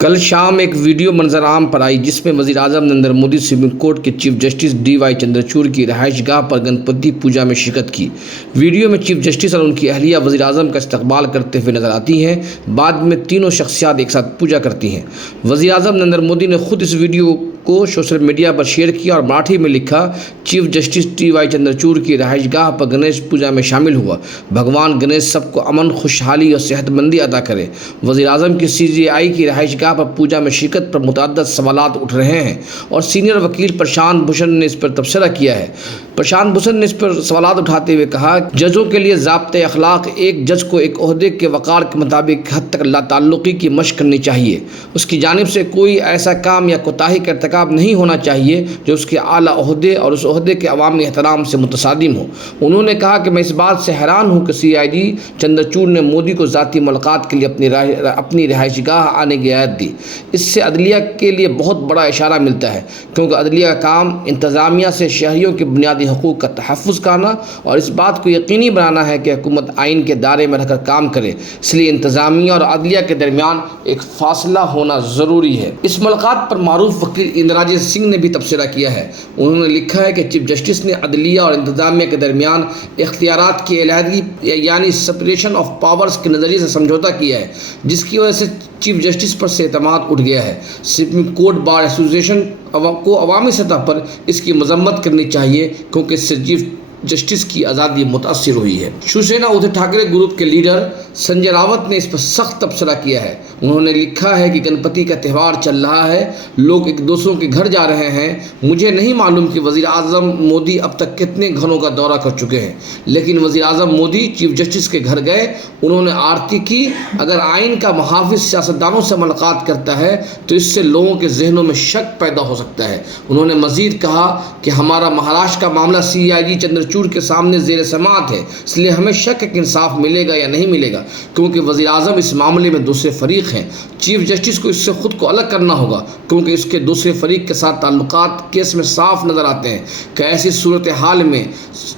کل شام ایک ویڈیو منظر عام پر آئی جس میں وزیر اعظم نریندر مودی سپریم کورٹ کے chief justice D Y Chandrachud کی رہائش گاہ پر گنپتی پوجا میں شرکت کی۔ ویڈیو میں چیف جسٹس اور ان کی اہلیہ وزیر اعظم کا استقبال کرتے ہوئے نظر آتی ہیں۔ بعد میں تینوں شخصیات ایک ساتھ پوجا کرتی ہیں۔ وزیر اعظم نریندر مودی نے خود اس ویڈیو کو سوشل میڈیا پر شیئر کیا اور مراٹھی میں لکھا، chief justice D Y Chandrachud کی رہائش گاہ پر گنیش پوجا میں شامل ہوا۔ بھگوان گنیش سب کو امن، خوشحالی اور صحت مندی عطا کرے۔ وزیر اعظم کی سی جے آئی کی رہائش گاہ پر پوجا میں شرکت پر متعدد سوالات اٹھ رہے ہیں اور سینئر وکیل پرشانت بھوشن نے اس پر تبصرہ کیا ہے۔ پرشانت بھوشن نے اس پر سوالات اٹھاتے ہوئے کہا، ججوں کے لیے ضابطۂ اخلاق ایک جج کو ایک عہدے کے وقار کے مطابق حد تک لا تعلقی کی مشق کرنی چاہیے۔ اس کی جانب سے کوئی ایسا کام یا کوتاہی کا ارتکاب نہیں ہونا چاہیے جو اس کے اعلیٰ عہدے اور اس عہدے کے عوامی احترام سے متصادم ہو۔ انہوں نے کہا کہ میں اس بات سے حیران ہوں کہ سی آئی ڈی چندرچوڑ نے مودی کو ذاتی ملاقات کے لیے اپنی رہائش گاہ آنے کی ہدایت دی۔ اس سے عدلیہ کے لیے بہت بڑا اشارہ ملتا ہے، کیونکہ عدلیہ کا کام انتظامیہ سے شہریوں کے بنیادی حقوق کا تحفظ کرنا اور اس بات کو یقینی بنانا ہے کہ حکومت آئین کے دائرے میں رہ کر کام کرے۔ اس لیے انتظامیہ اور عدلیہ کے درمیان ایک فاصلہ ہونا ضروری ہے۔ اس ملاقات پر معروف وکیل اندراجیت سنگھ نے بھی تبصرہ کیا ہے۔ انہوں نے لکھا ہے کہ چیف جسٹس نے عدلیہ اور انتظامیہ کے درمیان اختیارات کی علیحدگی یعنی سپریشن آف پاورز کے نظریے سے سمجھوتہ کیا ہے، جس کی وجہ سے چیف جسٹس پر سے اعتماد اٹھ گیا ہے۔ سپریم کورٹ بار ایسوسی ایشن کو عوامی سطح پر اس کی مذمت کرنی چاہیے، کیونکہ اس سے چیف جسٹس کی آزادی متاثر ہوئی ہے۔ شیو سینا ادھو ٹھاکرے گروپ کے لیڈر سنجے راوت نے اس پر سخت تبصرہ کیا ہے۔ انہوں نے لکھا ہے کہ گنپتی کا تہوار چل رہا ہے، لوگ ایک دوسروں کے گھر جا رہے ہیں۔ مجھے نہیں معلوم کہ وزیر اعظم مودی اب تک کتنے گھروں کا دورہ کر چکے ہیں، لیکن وزیر اعظم مودی چیف جسٹس کے گھر گئے، انہوں نے آرتی کی۔ اگر آئین کا محافظ سیاستدانوں سے ملاقات کرتا ہے تو اس سے لوگوں کے ذہنوں میں شک پیدا ہو سکتا ہے۔ انہوں نے مزید کہا کہ ہمارا مہاراشٹر کا معاملہ سی آئی ڈی چندرچوڑ کے سامنے زیر سماعت ہے، اس لیے ہمیں شک ہے کہ انصاف ملے گا یا نہیں ملے گا، کیونکہ وزیر اعظم اس معاملے میں دوسرے فریق ہیں۔ چیف جسٹس کو اس سے خود کو الگ کرنا ہوگا، کیونکہ اس کے دوسرے فریق کے ساتھ تعلقات کیس میں صاف نظر آتے ہیں۔ کہ ایسی صورتحال میں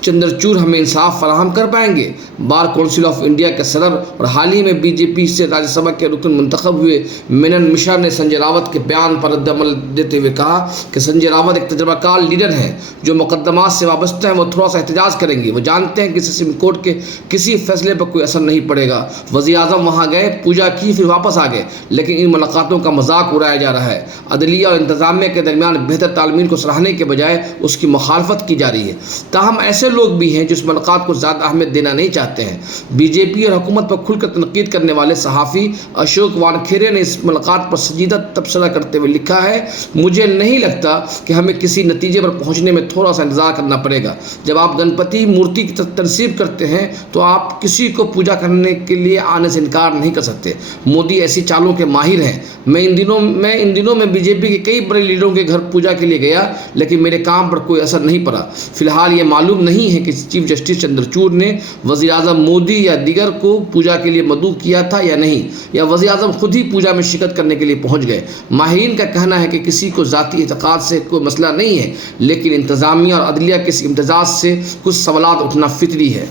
چندرچوڑ ہمیں انصاف فراہم کر پائیں گے؟ بار کونسل آف انڈیا کے صدر اور حال ہی میں بی جے پی سے راجیہ سبھا کے رکن منتخب ہوئے مینن مشرا نے سنجے راوت کے بیان پر رد عمل دیتے ہوئے کہا کہ سنجے راوت ایک تجربہ کار لیڈر ہیں جو مقدمات سے وابستہ ہیں، وہ تھوڑا سا احتجاج کریں گے۔ وہ جانتے ہیں کہ سپریم کورٹ کے کسی فیصلے پر کوئی اثر نہیں پڑے گا۔ وزیر اعظم وہاں گئے، پوجا کی، پھر واپس آ گئے، لیکن ان ملاقاتوں کا مذاق اڑایا جا رہا ہے۔ عدلیہ اور انتظامیہ کے درمیان بہتر تال میل کو سراہنے کے بجائے اس کی مخالفت کی جا رہی ہے۔ تاہم ایسے لوگ بھی ہیں جو اس ملاقات کو زیادہ اہمیت دینا نہیں چاہتے ہیں۔ بی جے پی اور حکومت پر کھل کر تنقید کرنے والے صحافی اشوک وانکھیڑے نے اس ملاقات پر سنجیدہ تبصرہ کرتے ہوئے لکھا ہے، مجھے نہیں لگتا کہ ہمیں کسی نتیجے پر پہنچنے میں تھوڑا سا انتظار کرنا پڑے گا۔ جب آپ گنپتی مورتی کی تنصیب کرتے ہیں تو آپ کسی کو پوجا کرنے کے لیے آنے سے انکار نہیں کر سکتے۔ مودی ایسی چالوں کے ماہر ہیں۔ میں ان دنوں میں بی جے پی کے کئی بڑے لیڈروں کے گھر پوجا کے لیے گیا، لیکن میرے کام پر کوئی اثر نہیں پڑا۔ فی الحال یہ معلوم نہیں ہے کہ چیف جسٹس چندرچوڑ نے وزیر اعظم مودی یا دیگر کو پوجا کے لیے مدعو کیا تھا یا نہیں، یا وزیر اعظم خود ہی پوجا میں شرکت کرنے کے لیے پہنچ گئے۔ ماہرین کا کہنا ہے کہ کسی کو ذاتی اعتقاد سے کوئی مسئلہ نہیں ہے، لیکن انتظامیہ اور عدلیہ کے اس امتزاج سے کچھ سوالات اٹھنا فطری ہے۔